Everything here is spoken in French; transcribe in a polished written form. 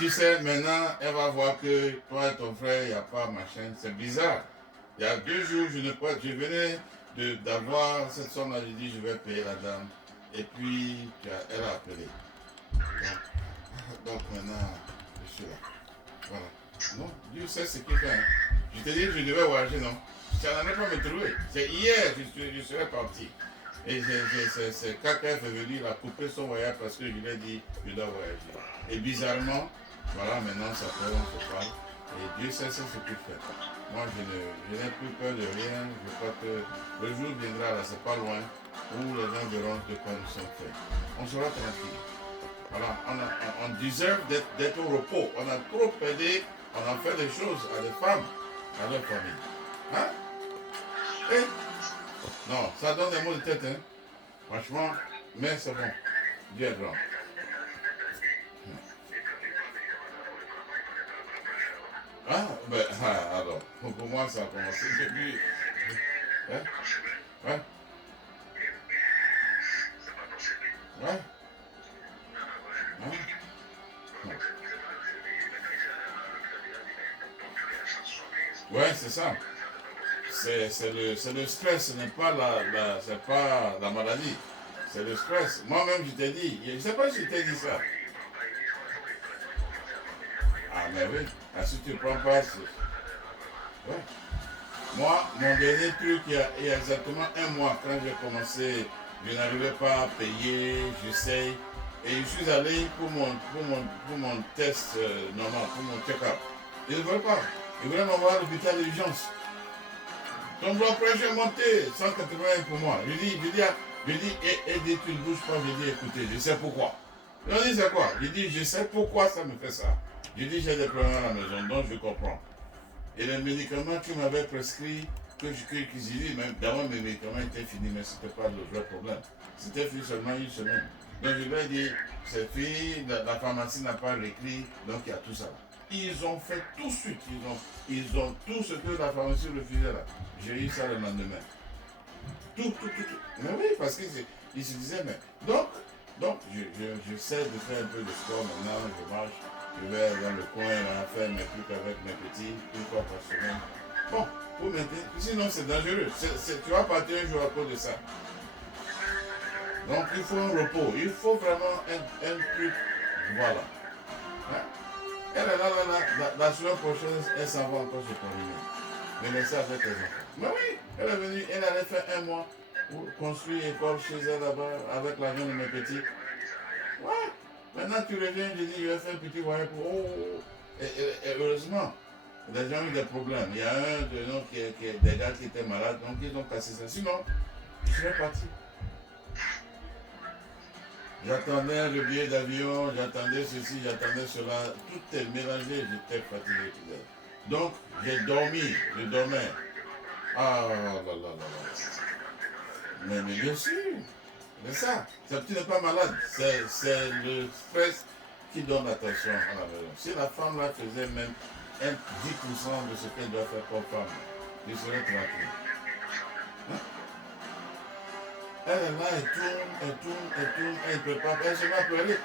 Tu sais, maintenant, elle va voir que toi et ton frère, il n'y a pas machin. C'est bizarre. Il y a 2 jours, je venais d'avoir cette somme-là, j'ai dit, je vais payer la dame. Et puis, elle a appelé. Donc maintenant, je suis là. Voilà. Non, Dieu sait ce qu'il fait. Hein. Je te dis que je devais voyager, non? Ça n'allait pas me trouver. C'est hier que je serais parti. Et c'est KKF est venu, il a coupé son voyage parce que je lui ai dit je dois voyager. Et bizarrement, voilà, maintenant ça fait, on se parle. Et Dieu sait ce qu'il fait. Moi, je n'ai plus peur de rien. Je crois que le jour viendra, là, c'est pas loin, où les gens verront de quoi nous sommes faits. On sera tranquille. Voilà, on deserve d'être au repos. On a trop pédé, on a fait des choses à des femmes, à leur famille. Hein? Et non, ça donne des mots de tête, hein. Franchement, mais c'est bon. Dieu est grand. Ah, ben, alors, pour moi, ça a commencé depuis. Hein? Ouais? Ouais? Hein? Ouais, c'est ça. C'est le stress, ce n'est pas c'est pas la maladie. C'est le stress. Moi-même, je t'ai dit, je ne sais pas si je t'ai dit ça. Ah, mais oui. Ah, si tu ne prends pas. Ouais. Moi, mon dernier truc, il y a exactement 1 mois, quand j'ai commencé, je n'arrivais pas à payer, j'essaye. Et je suis allé pour mon test normal, pour mon check-up. Ils ne veulent pas. Ils voulaient m'envoyer à l'hôpital d'urgence. Ton blood pressure est monté, 180 pour moi. Je dis, et tu ne bouges pas. Je dis, écoutez, je sais pourquoi. Ils ont dit, c'est quoi? Je dis, je sais pourquoi ça me fait ça. Je dis, j'ai des problèmes à la maison, donc je comprends. Et les médicaments que tu m'avais prescrits, que j'ai dit, même d'abord mes médicaments étaient finis, mais ce n'était pas le vrai problème. C'était fini seulement 1 semaine. Donc je lui ai dit, c'est fini, la pharmacie n'a pas réécrit, donc il y a tout ça. Ils ont fait tout de suite, ils ont tout ce que la pharmacie refusait là. J'ai eu ça le lendemain. Tout. Mais oui, parce qu'ils se disaient, mais donc j'essaie de faire un peu de sport maintenant, je marche, je vais dans le coin, faire mes trucs avec mes petits, 1 fois par semaine. Bon, pour maintenir, sinon c'est dangereux. Tu vas partir un jour à cause de ça. Donc il faut un repos, il faut vraiment un truc, voilà. Hein? Elle est là, la semaine prochaine, elle s'en va encore se promener. Mais laissez avec les enfants. Mais oui, elle est venue, elle allait faire 1 mois pour construire une école chez elle là-bas avec l'argent de mes petits. Ouais. Maintenant tu reviens, je dis, je vais faire un petit voyage pour. Oh. Et heureusement, les gens ont eu des problèmes. Il y a un de nous des gars qui étaient malades, donc ils ont cassé ça. Sinon, je serais parti. J'attendais le billet d'avion, j'attendais ceci, j'attendais cela. Tout est mélangé, j'étais fatigué. Donc, j'ai dormi, je dormais. Ah là. Mais bien sûr, c'est ça. Tu n'es pas malade. C'est le stress qui donne l'attention à la maison. Si la femme là faisait même 10% de ce qu'elle doit faire comme femme, je serais tranquille. Hein? Elle est là, elle tourne, elle ne peut pas. Elle se met à pleurer.